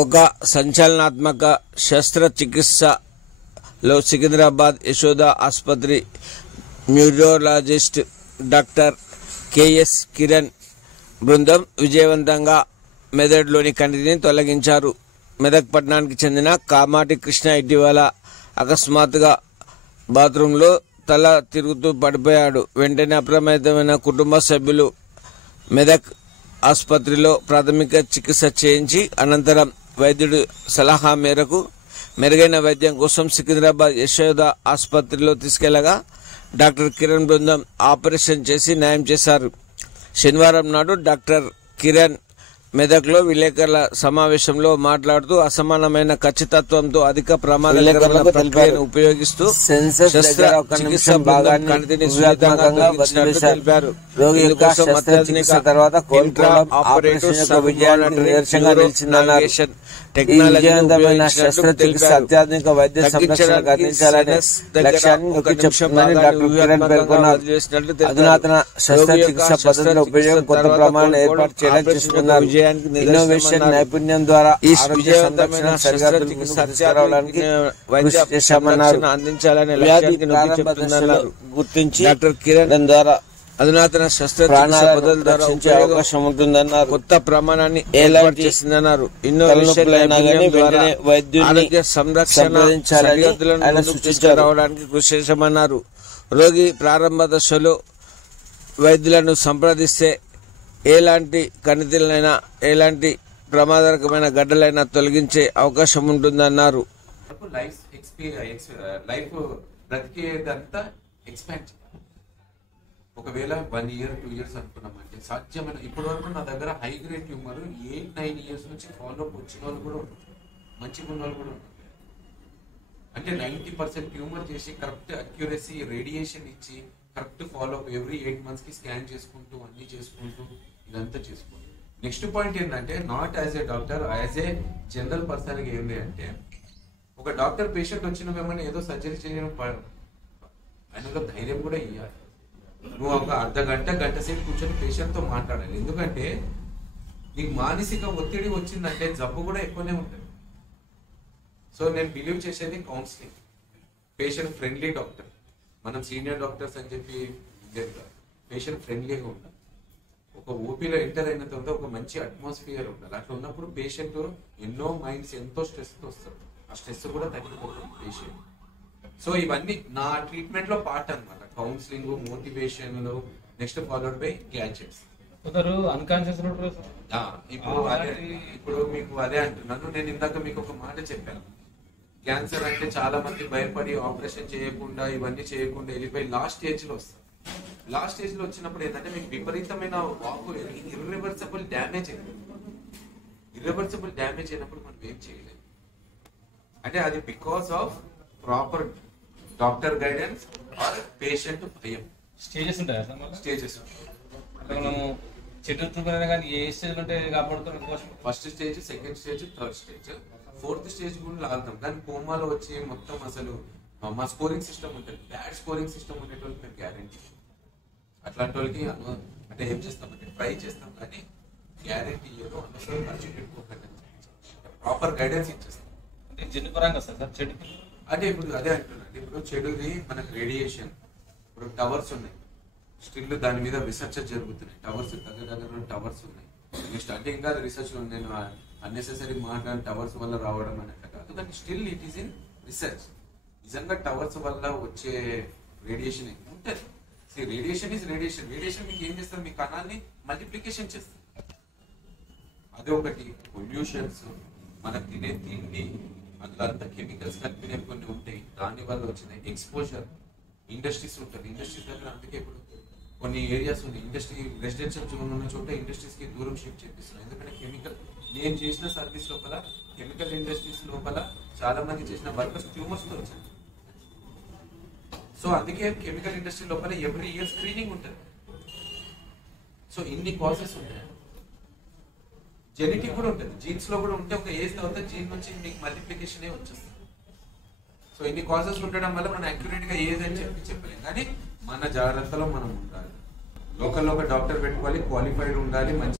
ఒక సంచలనాత్మక శస్త్రచికిత్సలో సికింద్రాబాద్ యశోద ఆసుపత్రి న్యూరాలజిస్ట్ డాక్టర్ కెఎస్ కిరణ్ బృందం విజయవంతంగా మెదడులోని కంటిని తొలగించారు. మెదక్ పట్టణానికి చెందిన కామాటి కృష్ణ ఇటీవల అకస్మాత్తుగా బాత్రూంలో తల తిరుగుతూ పడిపోయాడు. వెంటనే అప్రమత్తమైన కుటుంబ సభ్యులు మెదక్ ఆసుపత్రిలో ప్రాథమిక చికిత్స చేయించి అనంతరం వైద్యుడి సలహా మేరకు మెరుగైన వైద్యం కోసం సికింద్రాబాద్ యశోద ఆసుపత్రిలో తీసుకెళ్లగా డాక్టర్ కిరణ్ బృందం ఆపరేషన్ చేసి న్యాయం చేశారు. శనివారం నాడు డాక్టర్ కిరణ్ మెదక్లో విలేకరుల సమావేశంలో మాట్లాడుతూ అసమానమైన ఖచ్చితత్వంతో అధిక ప్రమాదకరమైన ప్రక్రియను ఉపయోగిస్తూ శస్త్రచికిత్స భాగాన్ని కంటిని సున్నితంగా తెలిపారు. రోగి యొక్క శస్త్రచికిత్స తర్వాత కోలుకోవడం ఆపరేషన్ యొక్క విజయానికి నిదర్శనంగా నిలిచిందన్నారు. విజయవంతమైన శస్త్రచికిత్స అత్యాధునిక వైద్య సంరక్షణకు అందించాలనే లక్ష్యాన్ని నొక్కి చెప్తుందని డాక్టర్ కిరణ్ పేర్కొన్నారు. అధునాతన శస్త్రచికిత్స పద్ధతుల ఉపయోగం కొత్త ప్రమాణాలను ఏర్పాటు చేయడం చేస్తున్నారు. ఇన్నోవేషన్ నైపుణ్యం ద్వారా ఈ విజయవంతమైన శస్త్రచికిత్స తీసుకురావడానికి కృషి చేశామన్నారు. అందించాలనే లక్ష్యానికి నొక్కి చెప్తుందన్నారు. గుర్తించి డాక్టర్ కిరణ్ ద్వారా అధునాతన శస్త్రచికిత్స పద్ధతుల ద్వారా అవకాశం ఉంటుందన్నారు. కొత్త ప్రమాణాన్ని ఏర్పాటు చేసిందన్నారు. ఇన్నోవేషన్ ద్వారా ఆరోగ్య సంరక్షణ తీసుకురావడానికి కృషి చేశామన్నారు. రోగి ప్రారంభ దశలో వైద్యులను సంప్రదిస్తే ఎలాంటి కణితులైనా ఎలాంటి ప్రమాదకరమైన గడ్డలైనా తొలగించే అవకాశం ఉంటుందన్నారు. ఒకవేళ 1 year 2 years అనుకున్నామంటే సాధ్యమైన ఇప్పటి వరకు నా దగ్గర హై గ్రేడ్ ట్యూమర్ 8-9 years నుంచి ఫాలో వచ్చిన వాళ్ళు కూడా ఉంటారు, మంచిగా ఉన్న వాళ్ళు కూడా ఉంటారు. అంటే 90% ట్యూమర్ చేసి కరెక్ట్ అక్యురసీ రేడియేషన్ ఇచ్చి correct follow up every 8 months కి స్కాన్ చేసుకుంటూ అన్ని చేసుకుంటూ ఇదంతా చేసుకుంటూ. నెక్స్ట్ పాయింట్ ఏంటంటే not as a doctor, as a general person గా ఏంటి అంటే ఒక డాక్టర్ పేషెంట్ వచ్చిన ఏమైనా ఏదో సర్జరీ చేయడం ఆయనలో ధైర్యం కూడా ఇవ్వాలి. నువ్వు ఒక గంట సేపు కూర్చొని పేషెంట్ తో మాట్లాడాలి. ఎందుకంటే నీకు మానసిక ఒత్తిడి వచ్చిందంటే జబ్బు కూడా ఎక్కువనే ఉంటుంది. సో నేను బిలీవ్ చేసేది కౌన్సిలింగ్, పేషెంట్ ఫ్రెండ్లీ డాక్టర్. మనం సీనియర్ డాక్టర్స్ అని చెప్పి పేషెంట్ ఫ్రెండ్లీగా ఉండాలి. ఒక ఓపీలో ఎంటర్ అయిన తర్వాత ఒక మంచి అట్మాస్ఫియర్ ఉండాలి. అట్లా ఉన్నప్పుడు పేషెంట్ ఎన్నో మైండ్స్ ఎంతో స్ట్రెస్తో వస్తారు, ఆ స్ట్రెస్ కూడా తగ్గిపోతుంది పేషెంట్. సో ఇవన్నీ నా ట్రీట్మెంట్ లో పార్ట్ అనమాట. Counselling, motivation, next followed by gadgets. ఇప్పుడు మీకు అదే అంటున్నాను. నేను ఇందాక మీకు ఒక మాట చెప్పాను. క్యాన్సర్ అంటే చాలా మంది భయపడి ఆపరేషన్ చేయకుండా ఇవన్నీ చేయకుండా వెళ్ళిపోయి లాస్ట్ స్టేజ్ లో వస్తారు. లాస్ట్ స్టేజ్ లో వచ్చినప్పుడు ఏంటంటే మీకు విపరీతమైన వాపు ఇర్రివర్సిబుల్ డ్యామేజ్ అయిపోయింది. ఇర్రివర్సిబుల్ డ్యామేజ్ అయినప్పుడు మనం ఏం చేయలేము. అంటే అది because of proper doctor guidance or patient భయం. స్టేజెస్ ఉంటాయి, stages first stage, second stage, third stage, fourth stage కూడా లాగుతాం. కానీ కోమాలో వచ్చి మొత్తం అసలు మా స్కోరింగ్ సిస్టమ్ ఉంటుంది, బ్యాడ్ స్కోరింగ్ సిస్టమ్ ఉండేటోళ్ళకి మేము గ్యారెంటీ. అట్లాంటి వాళ్ళకి అంటే ఏం చేస్తామంటే ట్రై చేస్తాం, కానీ గ్యారెంటీ ఏదో అనవసరం ఖర్చు పెట్టుకోకండి, ప్రాపర్ గైడెన్స్ ఇచ్చేస్తాం. అంటే జన్యుపరంగా సార్ చెడు అంటే ఇప్పుడు అదే అంటున్నాను. ఇప్పుడు చెడుది మనకు రేడియేషన్, ఇప్పుడు టవర్స్ ఉన్నాయి, స్టిల్ దాని మీద రీసెర్చ్ జరుగుతున్నాయి. టవర్స్ దగ్గర టవర్స్ ఉన్నాయి. నెక్స్ట్ అంటే ఇంకా రీసెర్చ్ నేను అన్నెసెసరీ మాట్లాడిన టవర్స్ వల్ల రావడం అనేది కాదు, కానీ still it is in research. నిజంగా టవర్స్ వల్ల వచ్చే రేడియేషన్ ఉంటుంది. Radiation is radiation. రేడియేషన్ మీకు ఏం చేస్తారు, మీ కణాన్ని మల్టిప్లికేషన్ చేస్తారు. అదే ఒకటి పొల్యూషన్స్, మనకు తినే తిండి, అందులో అంతా కెమికల్స్ కలిపినవి కొన్ని ఉంటాయి, దాని వల్ల వచ్చిన ఎక్స్పోజర్. ఇండస్ట్రీస్ ఉంటుంది, ఇండస్ట్రీస్ దగ్గర అందుకే ఇప్పుడు కొన్ని ఏరియాస్ ఉన్నాయి, ఇండస్ట్రీ రెసిడెన్షియల్ జోన్ ఉన్న చోట ఇండస్ట్రీస్ కి దూరం షిఫ్ట్ చేపిస్తున్నాయి. ఎందుకంటే కెమికల్, నేను చేసిన సర్వీస్ లోపల కెమికల్ ఇండస్ట్రీస్ లోపల చాలా మంది చేసిన వర్కర్స్ ట్యూమర్స్ తో వచ్చారు. సో అందుకే కెమికల్ ఇండస్ట్రీ లోపల ఎవ్రీ ఇయర్ స్క్రీనింగ్ ఉంటుంది. సో ఇన్ని కాజెస్ ఉంటాయి. జెనెటిక్ కూడా ఉంటుంది, జీన్స్ లో కూడా ఉంటే ఒక ఏజ్ తర్వాత జీన్ నుంచి మీకు మల్టిప్లికేషన్ వచ్చేస్తుంది. సో ఇన్ని కాజెస్ ఉండడం వల్ల మనం అక్యురేట్ గా ఏజ్ అని చెప్పలేం, కానీ మన జాగ్రత్తలో మనం ఉండాలి. లోకల్లో ఒక డాక్టర్ పెట్టుకోవాలి, క్వాలిఫైడ్ ఉండాలి, మంచి